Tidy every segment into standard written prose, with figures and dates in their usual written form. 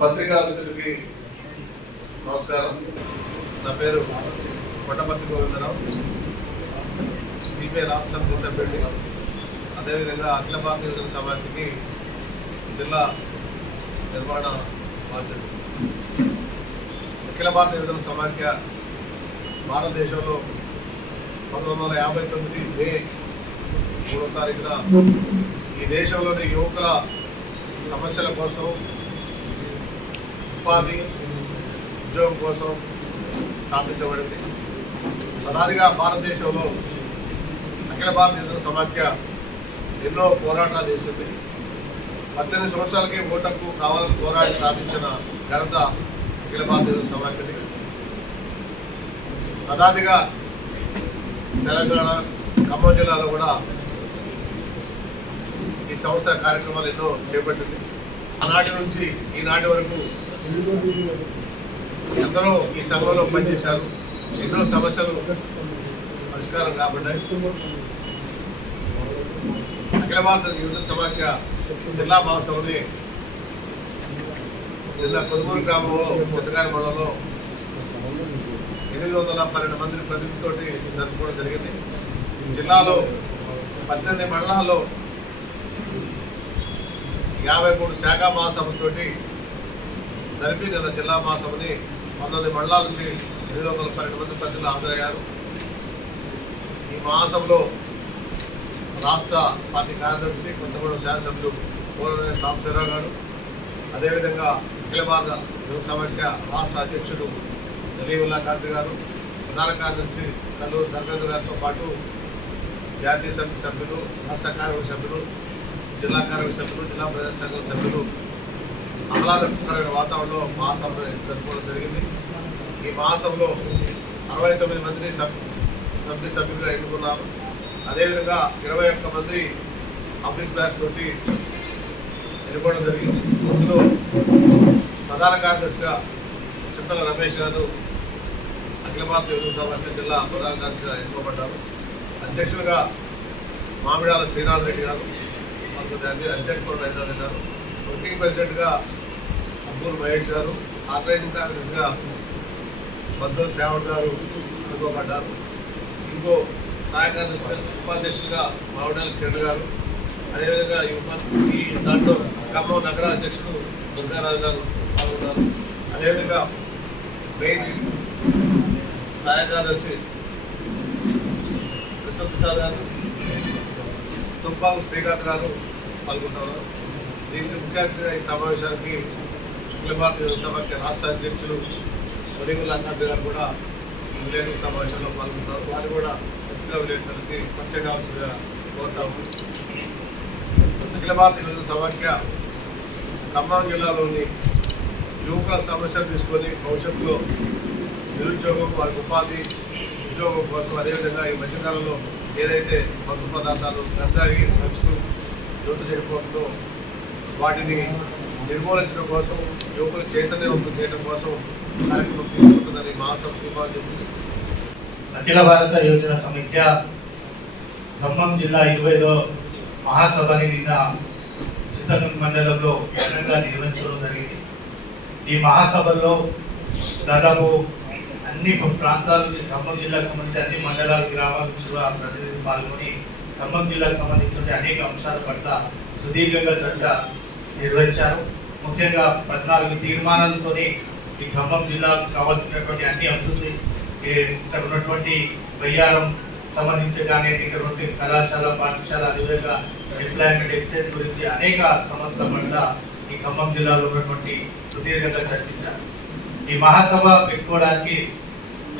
పత్రికా మిత్రులకి నమస్కారం. నా పేరు కొట్టపర్తి గోవిందరావు, సిపిఐ రాష్ట్ర సమితి సభ్యుడిని. అదేవిధంగా అఖిల భారత యువజన సమాఖ్యకి జిల్లా నిర్మాణ బాధ్యత. అఖిల భారత యువజన సమాఖ్య భారతదేశంలో 1959 మే 3వ తారీఖున ఈ దేశంలోని యువకుల సమస్యల కోసం, ఉపాధి, ఉద్యోగం కోసం స్థాపించబడింది. ప్రధానిగా భారతదేశంలో అఖిల భారత యువజన సమాఖ్య ఎన్నో పోరాటాలు చేసింది. 18 సంవత్సరాలకి ఓటకు కావాలని పోరాడి సాధించిన ఘనత అఖిల భారత యువజన సమాఖ్యది. ప్రధానిగా తెలంగాణ, ఖమ్మం జిల్లాలో కూడా ఈ సంస్థ కార్యక్రమాలు ఎన్నో చేపట్టింది. ఆనాటి నుంచి ఈనాటి వరకు ఎందరో ఈ సంఘంలో పనిచేశారు. ఎన్నో సమస్యలు పరిష్కారం కాబడ్డాయి. అఖిల భారత యువజన సమాఖ్య జిల్లా మహాసభని నిన్న కొనుగోలు గ్రామంలో చిత్తకారి మండలంలో 812 మంది ప్రతినిధులతోటి జరుపుకోవడం జరిగింది. జిల్లాలో 18 మండలాల్లో 53 శాఖా మహాసభతోటి జరిపి నిన్న జిల్లా మహాసభని 19 మండలాల నుంచి 812 మంది ప్రతినిధులు హాజరయ్యారు. ఈ మహాసభలో రాష్ట్ర పార్టీ కార్యదర్శి కొత్తగూడెం శాసనసభ్యులు పోలవరం సాంబశివరావు గారు, అదేవిధంగా అఖిల భారత యువజన సమాఖ్య రాష్ట్ర అధ్యక్షుడు అలీవుల్లా ఖాద్రి గారు, ప్రధాన కార్యదర్శి కల్లూరు ధర్మేంద్ర గారితో పాటు జాతీయ సమితి సభ్యులు, రాష్ట్ర కార్యవర్గ సభ్యులు, జిల్లా కార్యవర్గ సభ్యులు, జిల్లా ప్రజా సంఘాల సభ్యులు ఆహ్లాదకరమైన వాతావరణంలో మహాసభను జరుపుకోవడం జరిగింది. ఈ మహాసభలో 69 మందిని సమితి సభ్యులుగా ఎన్నుకున్నారు. అదేవిధంగా 21 మంది ఆఫీస్ బ్యాక్ తోటి ఎన్నుకోవడం జరిగింది. అందులో ప్రధాన కార్యదర్శిగా చింతల రమేష్ గారు అఖిల భారత యువజన సమాఖ్య జిల్లా ప్రధాన కార్యదర్శిగా ఎన్నుకోబడ్డారు. అధ్యక్షులుగా మామిడాల శ్రీనాథ్ రెడ్డి గారు, అధ్యక్షుడు హైదరాబాద్ గారు, వర్కింగ్ ప్రెసిడెంట్గా అబ్బూరు మహేష్ గారు, ఆర్గనైజింగ్ కార్యదర్శిగా మద్దూరు శ్రావణ్ గారు ఎన్నుకోబడ్డారు. ఇంకో సహాయ కార్యదర్శిగా ఉపాధ్యక్షులుగా మామిడాల కిరణ్ గారు, అదేవిధంగా ఈ దాంట్లో ఖమ్మం నగర అధ్యక్షుడు దుర్గారాజు గారు పాల్గొన్నారు. అదేవిధంగా మెయిన్ సహాయ కార్యదర్శి కృష్ణప్రసాద్ గారు, తుప్పాకు శ్రీకాంత్ గారు పాల్గొంటున్నారు. దీనికి ముఖ్య అతిథిగా ఈ సమావేశానికి అఖిల భారత యువజన సమాఖ్య రాష్ట్ర అధ్యక్షులు అలీవుల్లా ఖాద్రి గారు కూడా ఈ విలేకరుల సమావేశంలో పాల్గొంటున్నారు. వారు కూడా పత్రికా విలేకరులకి పరిచయం కావాల్సిందిగా కోరుతాము. అఖిల భారత యువజన సమాఖ్య ఖమ్మం జిల్లాలోని యువకుల సమస్యలు తీసుకొని భవిష్యత్తులో నిరుద్యోగం, వారికి ఉపాధి, ఉద్యోగం కోసం, అదేవిధంగా ఈ మధ్యకాలంలో ఏదైతే మత్తు పదార్థాలు, గంజాయి, డ్రగ్స్ యువత చెడిపోతుందో వాటిని నిర్మూలించడం కోసం, యువకులు చైతన్యవంతం చేయడం కోసం కార్యక్రమం తీసుకుంటుందని మహాసభ తీర్మానం చేసింది. అఖిల భారత యువజన సమైక్య ఖమ్మం జిల్లా 25వ మహాసభని నిన్న చిత్తూరు మండలంలో ఘనంగా నిర్వహించడం జరిగింది. ఈ మహాసభల్లో దాదాపు అన్ని ప్రాంతాల నుంచి, ఖమ్మం జిల్లాకు సంబంధించి అన్ని మండలాల, గ్రామాల నుంచి ప్రతినిధులు పాల్గొని ఖమ్మం జిల్లాకు సంబంధించిన అనేక అంశాల పట్ల సుదీర్ఘంగా చర్చ నిర్వహించారు. ముఖ్యంగా 14 తీర్మానాలతో ఈ ఖమ్మం జిల్లాకు కావాల్సినటువంటి అన్ని అంశాలు, ఇక్కడ ఉన్నటువంటి బయ్యారం సంబంధించి కానీ, ఇక్కడ ఉన్న కళాశాల, పాఠశాల, అదేవిధంగా ఎంప్లాయ్మెంట్ ఎక్సైజ్ గురించి అనేక సమస్యల పట్ల ఈ ఖమ్మం జిల్లాలో ఉన్నటువంటి సుదీర్ఘంగా చర్చించారు. ఈ మహాసభ పెట్టుకోవడానికి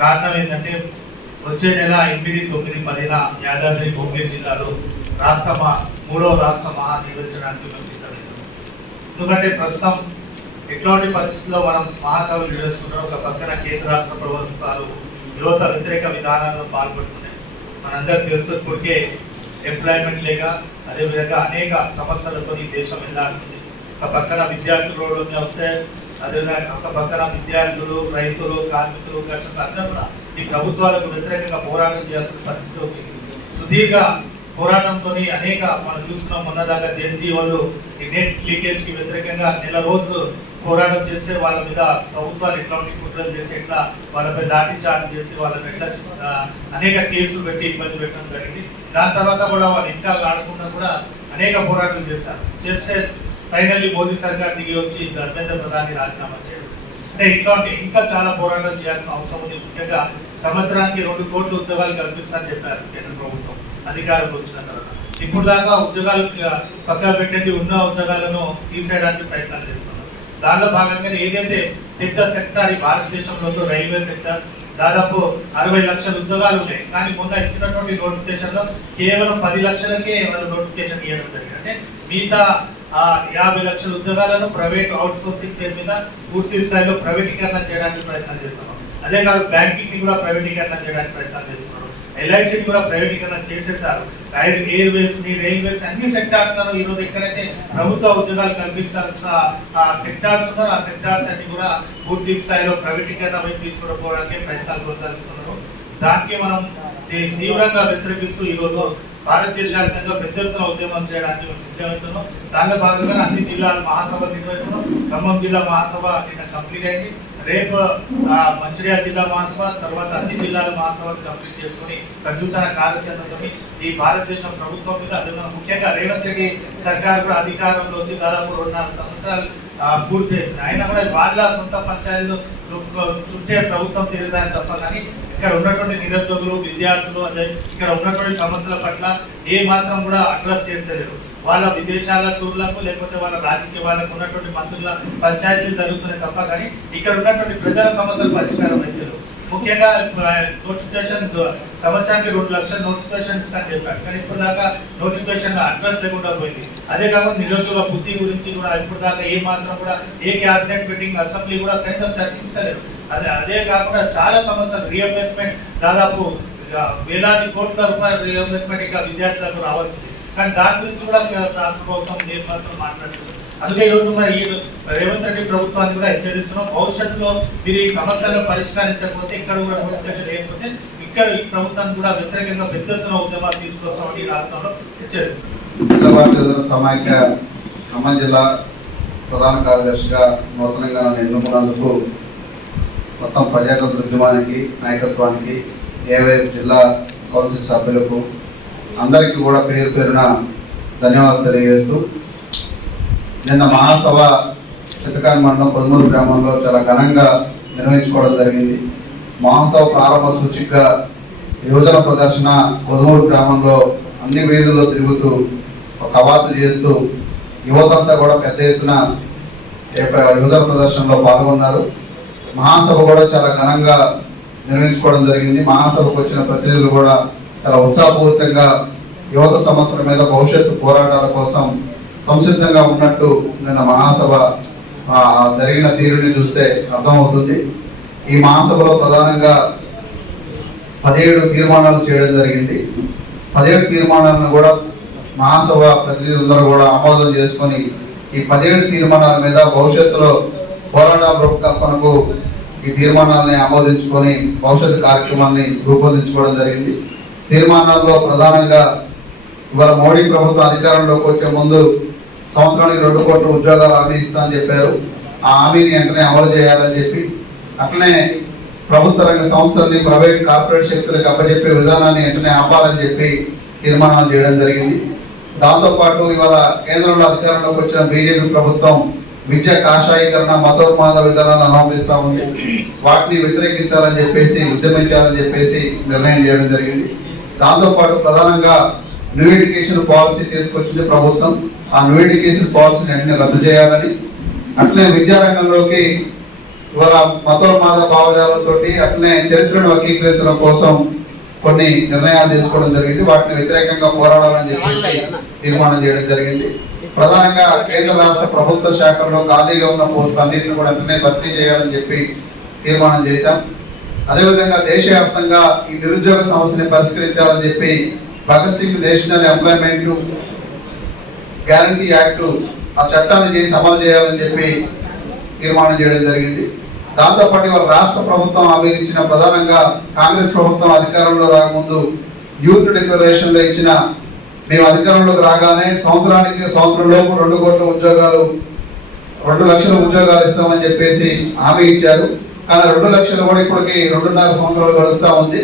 కారణం ఏంటంటే వచ్చే నెల 8, 9, 10 యాదాద్రి భువనగిరి జిల్లాలో 3వ రాష్ట్ర మహానిర్వచనానికి పంపిస్తారు. ఎందుకంటే ప్రస్తుతం ఎట్లాంటి పరిస్థితుల్లో మనం మహాసభ నిర్వహిస్తున్నాం. ఒక పక్కన కేంద్ర రాష్ట్ర ప్రభుత్వాలు యువత వ్యతిరేక విధానాల్లో పాల్పడుతున్నాయి. మనందరికీ తెలుసు, ఇప్పటికే ఎంప్లాయ్మెంట్ లేక అదేవిధంగా అనేక సమస్యలతో ఈ దేశం వెళ్ళాలి. ఒక పక్కన విద్యార్థులు వస్తే, అదేవిధంగా ఒక పక్కన విద్యార్థులు, రైతులు, కార్మికులు, కర్షకులు అందరూ కూడా ఈ ప్రభుత్వాలకు వ్యతిరేకంగా పోరాటం చేయాల్సిన పరిస్థితి వచ్చింది. సుదీర్ఘ పోరాటంతో అనేక మనం చూస్తున్నాం. మొన్నదాకా జెన్జీ వాళ్ళు ఈ నెట్ లీకేజ్ కి వ్యతిరేకంగా నెల రోజు పోరాటం చేస్తే వాళ్ళ మీద ప్రభుత్వాలు ఎట్లాంటి కుట్రలు చేసి ఎట్లా వాళ్ళపై లాఠీ చార్జ్ చేసి వాళ్ళని ఎట్లా అనేక కేసులు పెట్టి ఇబ్బంది పెట్టడం జరిగింది. దాని తర్వాత కూడా వాళ్ళు ఇంకా ఆడకుండా కూడా అనేక పోరాటాలు చేస్తే ఫైనల్లీ మోదీ సర్కార్ దిగి వచ్చి ధర్మేంద్ర ప్రధాని రాజీనామా చేయడం. అంటే ఇట్లాంటి ఇంకా చాలా పోరాటం చేయాల్సిన అవసరం ఉంది. ముఖ్యంగా సంవత్సరానికి 2 కోట్ల ఉద్యోగాలు కల్పిస్తారని చెప్పారు కేంద్ర ప్రభుత్వం అధికారంలో వచ్చిన తర్వాత. ఇప్పుడు దాకా ఉద్యోగాలు పక్కన పెట్టండి, ఉన్న ఉద్యోగాలను తీసేయడానికి ప్రయత్నాలు చేస్తున్నారు. దానిలో భాగంగా ఏదైతే పెద్ద సెక్టార్ ఈ భారతదేశంలో రైల్వే సెక్టర్ దాదాపు 60 లక్షల ఉద్యోగాలు ఉన్నాయి. కానీ మొన్న ఇచ్చినటువంటి నోటిఫికేషన్ లో కేవలం 10 లక్షలకే నోటిఫికేషన్ ఇవ్వడం జరిగింది. అంటే మిగతా 50 లక్షల ఉద్యోగాలను ప్రైవేట్ అవుట్ సోర్సింగ్ పేరు మీద పూర్తి స్థాయిలో ప్రైవేటీకరణ చేయడానికి ప్రయత్నం చేస్తున్నాం. అదే కాదు బ్యాంకింగ్ ని కూడా ప్రైవేటీకరణ చేయడానికి ప్రయత్నం చేస్తున్నారు. LIC కూడా ప్రైవేటీకరణ చేసేసారు. ఎయిర్వేస్ ని, రైల్వేస్ అన్ని సెక్టార్స్ లో ఈ రోజు ఎక్కడైతే ప్రభుత్వ ఉద్యోగాలు కల్పించాల్సిన సెక్టార్స్ ఉన్నారో ఆ సెక్టార్స్ అన్ని కూడా పూర్తి స్థాయిలో ప్రైవేటీకరణ వైపు తీసుకుపోవడానికి ప్రయత్నాలు కొనసాగిస్తున్నారు. దానికి మనం తీవ్రంగా వ్యతిరేకిస్తూ ఈ రోజు భారతదేశవ్యాప్తంగా పెద్ద ఎత్తున ఉద్యమం చేయడానికి సిద్ధమవుతున్నాం. దానిలో భాగంగా అన్ని జిల్లాల మహాసభ నిర్వహిస్తున్నాం. ఖమ్మం జిల్లా మహాసభ నిన్న కంప్లీట్ అయింది. రేపు మంచిర్యాల జిల్లా మహాసభ, తర్వాత అన్ని జిల్లాల మహాసభను కంప్లీట్ చేసుకుని నూతన కార్యాచరణతో ఈ భారతదేశం ప్రభుత్వం మీద అదే ముఖ్యంగా రేవంత్ రెడ్డి సర్కార్ కూడా అధికారంలో వచ్చి దాదాపు 2-4 సంవత్సరాలు పూర్తి. ఆయన కూడా వాళ్ళ సొంత పంచాయతీలు చుట్టే ప్రభుత్వం తిరగడానికి తప్ప కానీ ఇక్కడ ఉన్నటువంటి నిరుద్యోగులు, విద్యార్థులు, అదే ఇక్కడ ఉన్నటువంటి సమస్యల పట్ల ఏ మాత్రం కూడా అడ్రస్ చేస్తలేరు. వాళ్ళ విదేశాల టూర్లకు లేకపోతే వాళ్ళ రాజకీయ వాళ్ళకు ఉన్నటువంటి మంత్రుల పంచాయతీలు జరుగుతున్నాయి తప్ప కానీ ఇక్కడ ఉన్నటువంటి ప్రజల సమస్యలు పరిష్కారం అయితే ముఖ్యంగా నోటిఫికేషన్ సంవత్సరానికి 2 లక్షల నోటిఫికేషన్స్ అని చెప్పారు. కానీ ఇప్పుడు దాకా నోటిఫికేషన్ అడ్రస్ లేకుండా పోయింది. అదే కాకుండా నిరుద్యోగ బుద్ధి గురించి కూడా ఇప్పుడు దాకా ఏ మాత్రం కూడా ఏ క్యాబినెట్ మీటింగ్ అసెంబ్లీ కూడా కనీసం చర్చించలేదు. అదే కాకుండా చాలా సమస్యలు రీఇన్వెస్ట్మెంట్ దాదాపు వేలాది కోట్ల రూపాయల రీఇన్వెస్ట్మెంట్ ఇంకా విద్యార్థులకు రావాల్సింది. కానీ దాని గురించి కూడా రాష్ట్ర ప్రభుత్వం ఏ మాత్రం మాట్లాడుతుంది. అందుకే ఈ రోజు ఈ రేవంత్ రెడ్డి ప్రభుత్వాన్ని కూడా హెచ్చరిస్తున్నాం. భవిష్యత్తులో మీరు ఈ సమస్యలను పరిష్కరించకపోతే ఇక్కడ కూడా నోటిఫికేషన్ లేకపోతే ఇక్కడ ఈ ప్రభుత్వాన్ని కూడా వ్యతిరేకంగా పెద్ద ఎత్తున ఉద్యమాలు తీసుకొస్తామని రాష్ట్రంలో హెచ్చరిస్తున్నాం. సమాఖ్య ఖమ్మం జిల్లా ప్రధాన కార్యదర్శిగా నూతనంగా నన్ను ఎన్నుకున్నందుకు మొత్తం ప్రజాతంత్ర ఉద్యమానికి నాయకత్వానికి జిల్లా కౌన్సిల్ సభ్యులకు అందరికీ కూడా పేరు పేరున ధన్యవాదాలు తెలియజేస్తూ, నిన్న మహాసభ చిత్తకాని మండలం కొదుమూరు గ్రామంలో చాలా ఘనంగా నిర్వహించుకోవడం జరిగింది. మహాసభ ప్రారంభ సూచికగా యువజన ప్రదర్శన కొదుమూరు గ్రామంలో అన్ని వీధుల్లో తిరుగుతూ కవాతు చేస్తూ యువతంతా కూడా పెద్ద ఎత్తున యువజన ప్రదర్శనలో పాల్గొన్నారు. మహాసభ కూడా చాలా ఘనంగా నిర్వహించుకోవడం జరిగింది. మహాసభకు వచ్చిన ప్రతినిధులు కూడా చాలా ఉత్సాహపూరితంగా యువత సమస్యల మీద భవిష్యత్తు పోరాటాల కోసం సంసిద్ధంగా ఉన్నట్టు నిన్న మహాసభ జరిగిన తీరుని చూస్తే అర్థమవుతుంది. ఈ మహాసభలో ప్రధానంగా 17 తీర్మానాలు చేయడం జరిగింది. 17 తీర్మానాలను కూడా మహాసభ ప్రతినిధులందరూ కూడా ఆమోదం చేసుకొని ఈ 17 తీర్మానాల మీద భవిష్యత్తులో పోరాటాల రూపకల్పనకు ఈ తీర్మానాలని ఆమోదించుకొని భవిష్యత్తు కార్యక్రమాన్ని రూపొందించుకోవడం జరిగింది. తీర్మానాల్లో ప్రధానంగా ఇవాళ మోడీ ప్రభుత్వం అధికారంలోకి వచ్చే ముందు సంవత్సరానికి 2 కోట్ల ఉద్యోగాలు హామీ ఇస్తా అని చెప్పారు. ఆ హామీని వెంటనే అమలు చేయాలని చెప్పి, అట్లనే ప్రభుత్వ రంగ సంస్థల్ని ప్రైవేట్ కార్పొరేట్ శక్తులకు అప్పచెప్పే విధానాన్ని వెంటనే ఆపాలని చెప్పి తీర్మానాలు చేయడం జరిగింది. దాంతోపాటు ఇవాళ కేంద్రంలో అధికారంలోకి వచ్చిన బీజేపీ ప్రభుత్వం విద్య కాషాయీకరణ, మతోన్మాద విధానాలను అవలంబిస్తూ ఉంది. వాటిని వ్యతిరేకించాలని చెప్పేసి, ఉద్యమించాలని చెప్పేసి నిర్ణయం చేయడం జరిగింది. దాంతోపాటు ప్రధానంగా న్యూ ఎడ్యుకేషన్ పాలసీ తీసుకొచ్చింది ప్రభుత్వం. ఆ న్యూ ఎడ్యుకేషన్ పాలసీని వెంటనే రద్దు చేయాలని, అట్లనే విద్యారంగంలోకి ఇవాళ మతోన్మాద భావజాలతో అట్లనే చరిత్రను వక్రీకరించడం కోసం కొన్ని నిర్ణయాలు తీసుకోవడం జరిగింది. వాటిని వ్యతిరేకంగా పోరాడాలని చెప్పేసి తీర్మానం చేయడం జరిగింది. ప్రధానంగా కేంద్ర రాష్ట్ర ప్రభుత్వ శాఖల్లో ఖాళీగా ఉన్న పోస్టులు అన్నింటినీ కూడా వెంటనే భర్తీ చేయాలని చెప్పి తీర్మానం చేశాం. అదేవిధంగా దేశవ్యాప్తంగా ఈ నిరుద్యోగ సమస్యని పరిష్కరించాలని చెప్పి Bhagat Singh national employment guarantee act ఆ చట్టాన్ని చేసి అమలు చేయాలని చెప్పి తీర్మానం చేయడం జరిగింది. దాంతోపాటు ఇవాళ రాష్ట్ర ప్రభుత్వం ఆవిరించిన ప్రధానంగా కాంగ్రెస్ ప్రభుత్వం అధికారంలో రాకముందు యూత్ డిక్లరేషన్లో ఇచ్చిన, మేము అధికారంలోకి రాగానే సంవత్సరంలోపు 2 కోట్ల ఉద్యోగాలు 2 లక్షల ఉద్యోగాలు ఇస్తామని చెప్పేసి హామీ ఇచ్చారు. కానీ 2 లక్షలు కూడా ఇప్పటికి 2.5 సంవత్సరాలు గడుస్తూ ఉంది.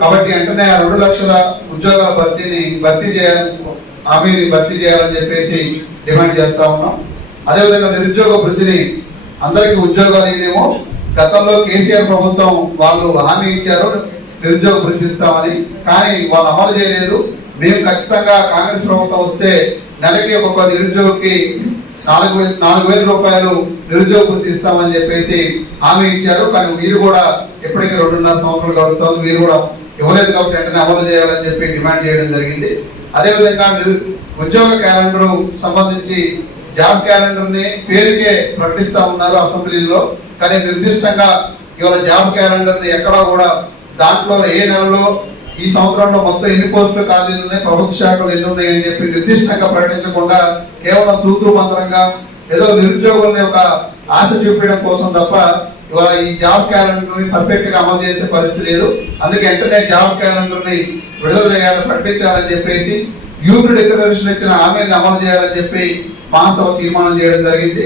కాబట్టి వెంటనే ఆ 2 లక్షల ఉద్యోగాల హామీని భర్తీ చేయాలని చెప్పేసి డిమాండ్ చేస్తా ఉన్నాం. అదేవిధంగా నిరుద్యోగ వృద్ధిని అందరికీ ఉద్యోగాలు ఇదేమో గతంలో కేసీఆర్ ప్రభుత్వం వాళ్ళు హామీ ఇచ్చారు నిరుద్యోగ వృద్ధి ఇస్తామని, కానీ వాళ్ళు అమలు చేయలేదు. మేము ఖచ్చితంగా కాంగ్రెస్ ప్రభుత్వం వస్తే నెలకి ఒక్కొక్క నిరుద్యోగికి 4,000 రూపాయలు నిరుద్యోగ వృద్ధి ఇస్తామని చెప్పేసి హామీ ఇచ్చారు. కానీ మీరు కూడా ఎప్పటికీ 2.5 సంవత్సరాలు గడుస్తాం, మీరు కూడా ఇవ్వలేదు. కాబట్టి వెంటనే అమలు చేయాలని చెప్పి డిమాండ్ చేయడం జరిగింది. అదేవిధంగా ఉద్యోగ క్యాలెండర్ సంబంధించి జాబ్ క్యాలెండర్ ని పేరుకే ప్రకటిస్తా ఉన్నారు అసెంబ్లీలో, కానీ నిర్దిష్టంగా ఇవాళ జాబ్ క్యాలెండర్ ని ఎక్కడా కూడా దాంట్లో ఏ నెలలో ఈ సంవత్సరంలో మొత్తం ఎన్ని పోస్టులు ఖాళీలు ఉన్నాయి, ప్రభుత్వ శాఖలు ఎన్ని ఉన్నాయి అని చెప్పి నిర్దిష్టంగా ప్రకటించకుండా కేవలం తూతూ మంత్రంగా ఏదో నిరుద్యోగుల్ని ఒక ఆశ చూపించడం కోసం తప్ప ఇవాళ ఈ జాబ్ క్యాలెండర్ ని పర్ఫెక్ట్ గా అమలు చేసే పరిస్థితి లేదు. అందుకే వెంటనే జాబ్ క్యాలెండర్ ని విడుదల చేయాలని ప్రకటించాలని చెప్పేసి యూత్ డిక్లరేషన్ ఇచ్చిన హామీని అమలు చేయాలని చెప్పి మహాసభ తీర్మానం చేయడం జరిగింది.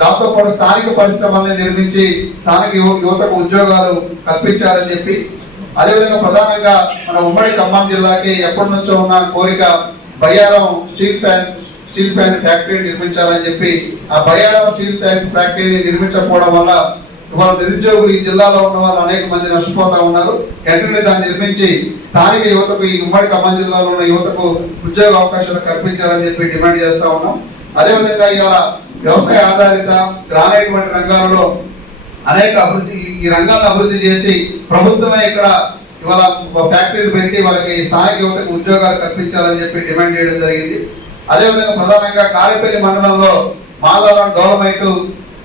దాంతో పాటు స్థానిక పరిశ్రమల్ని నిర్మించి స్థానిక యువతకు ఉద్యోగాలు కల్పించాలని చెప్పి, అదేవిధంగా ప్రధానంగా మన ఉమ్మడి ఖమ్మం జిల్లాకి ఎప్పటి నుంచో ఉన్న కోరిక బయ్యారం స్టీల్ ప్లాంట్ ఫ్యాక్టరీ నిర్మించాలని చెప్పి, ఆ బయ్యారం స్టీల్ ప్లాంట్ ఫ్యాక్టరీని నిర్మించకపోవడం వల్ల ఇవాళ నిరుద్యోగులు ఈ జిల్లాలో ఉన్న వాళ్ళు అనేక మంది నష్టపోతా ఉన్నారు. వెంటనే దాన్ని నిర్మించి స్థానిక యువతకు, ఈ ఉమ్మడి ఖమ్మం జిల్లాలో ఉన్న యువతకు ఉద్యోగ అవకాశాలు కల్పించాలని చెప్పి డిమాండ్ చేస్తా ఉన్నాం. అదేవిధంగా ఇవాళ వ్యవసాయ ఆధారిత గ్రానైట్ వంటి రంగాలలో అనేక ఈ రంగాలను అభివృద్ధి చేసి ప్రభుత్వమే ఇక్కడ ఇవాళ ఫ్యాక్టరీలు పెట్టి వాళ్ళకి స్థానిక యువతకు ఉద్యోగాలు కల్పించాలని చెప్పి డిమాండ్ చేయడం జరిగింది. అదేవిధంగా ప్రధానంగా కారేపల్లి మండలంలో మాధవరం డోలమైట్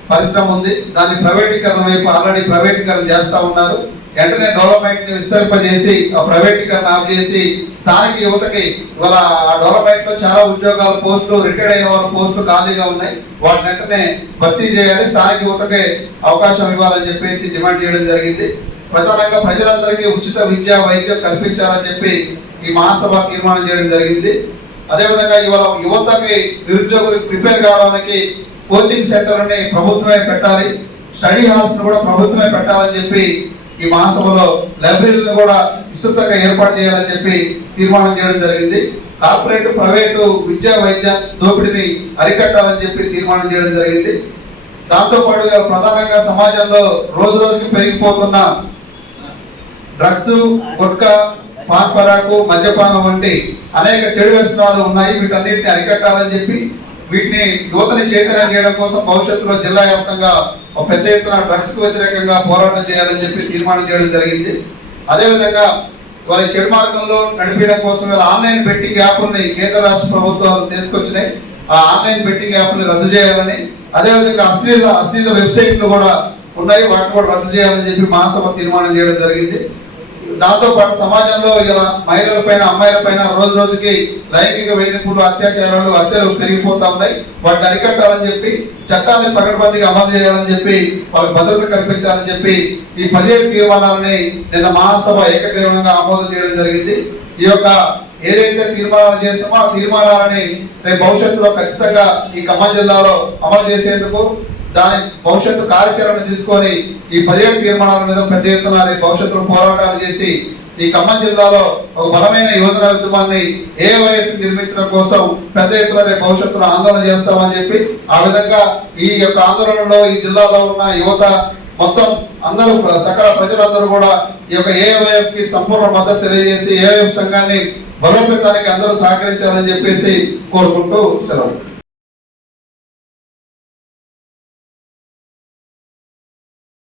పరిశ్రమ ఉంది. దాన్ని ప్రైవేటీకరణ వైపు ఆల్రెడీ ప్రైవేటీకరణ చేస్తా ఉన్నారు. వెంటనే డెవలప్మెంట్ ని విస్తరింపజేసి ఆ ప్రైవేటీకరణ ఆఫ్ చేసి స్థానిక యువతకి ఇవాళ ఆ డెవలప్మెంట్ లో చాలా ఉద్యోగాల పోస్టులు, రిటైర్డ్ అయిన వాళ్ళ పోస్టులు ఖాళీగా ఉన్నాయి, వాటిని వెంటనే భర్తీ చేయాలి, స్థానిక యువతకి అవకాశం ఇవ్వాలని చెప్పేసి డిమాండ్ చేయడం జరిగింది. ప్రధానంగా ప్రజలందరికీ ఉచిత విద్య వైద్యం కల్పించాలని చెప్పి ఈ మహాసభ తీర్మానం చేయడం జరిగింది. అదేవిధంగా ఇవాళ యువతకి నిరుద్యోగులకు ప్రిపేర్ కావడానికి కోచింగ్ సెంటర్ని ప్రభుత్వమే పెట్టాలి, స్టడీ హాల్స్ కూడా ప్రభుత్వమే పెట్టాలని చెప్పి ఈ మహాసభలో లైబ్రరీలను కూడా విస్తృతంగా ఏర్పాటు చేయాలని చెప్పి తీర్మానం చేయడం జరిగింది. కార్పొరేట్ ప్రైవేటు విద్యా వైద్య దోపిడీని అరికట్టాలని చెప్పి తీర్మానం చేయడం జరిగింది. దాంతోపాటు ప్రధానంగా సమాజంలో రోజు రోజుకి పెరిగిపోతున్న డ్రగ్స్, గుట్కా, పాన్ పరాకు, మద్యపానం వంటి అనేక చెడు వ్యసనాలు ఉన్నాయి. వీటన్నిటిని అరికట్టాలని చెప్పి వీటిని యువతని చైతన్యం చేయడం కోసం భవిష్యత్తులో జిల్లా వ్యాప్తంగా ఒక పెద్ద ఎత్తున డ్రగ్స్ కు వ్యతిరేకంగా పోరాటం చేయాలని చెప్పి తీర్మానం చేయడం జరిగింది. అదేవిధంగా వాళ్ళ చెడు మార్గంలో నడిపించడం కోసం ఆన్లైన్ బెట్టింగ్ యాప్లని కేంద్ర రాష్ట్ర ప్రభుత్వాలు తీసుకొచ్చినాయి. ఆ ఆన్లైన్ బెట్టింగ్ యాప్ని రద్దు చేయాలని, అదేవిధంగా అశ్లీల వెబ్సైట్లు కూడా ఉన్నాయి, వాటిని కూడా రద్దు చేయాలని చెప్పి మహాసభ తీర్మానం చేయడం జరిగింది. దాంతో పాటు సమాజంలో ఇలా మహిళల పైన, అమ్మాయిల పైన రోజు రోజుకి లైంగిక వేధింపులు, అత్యాచారాలు, హత్యలు పెరిగిపోతా ఉన్నాయి. వాటిని అరికట్టాలని చెప్పి చట్టాన్ని పకడ్బందీగా అమలు చేయాలని చెప్పి వాళ్ళకి భద్రత కల్పించాలని చెప్పి ఈ 17 తీర్మానాలని నిన్న మహాసభ ఏకగ్రీవంగా ఆమోదం చేయడం జరిగింది. ఈ యొక్క ఏదైతే తీర్మానాలు చేసామో ఆ తీర్మానాలని రేపు భవిష్యత్తులో ఖచ్చితంగా ఈ ఖమ్మం జిల్లాలో అమలు చేసేందుకు దాని భవిష్యత్తు కార్యాచరణ తీసుకొని ఈ 17 తీర్మానాల మీద పెద్ద ఎత్తున భవిష్యత్తులో పోరాటాలు చేసి ఈ ఖమ్మం జిల్లాలో ఒక బలమైన యువజన ఉద్యమాన్ని ఏవైపు నిర్మించడం కోసం పెద్ద ఎత్తున భవిష్యత్తులో ఆందోళన చేస్తామని చెప్పి, ఆ విధంగా ఈ యొక్క ఆందోళనలో ఈ జిల్లాలో ఉన్న యువత మొత్తం అందరూ, సకల ప్రజలందరూ కూడా ఈ యొక్క ఏవైఎఫ్ కి సంపూర్ణ మద్దతు తెలియజేసి ఏవైఎఫ్ సంఘాన్ని బలోపేతానికి అందరూ సహకరించాలని చెప్పేసి కోరుకుంటూ సెలవు.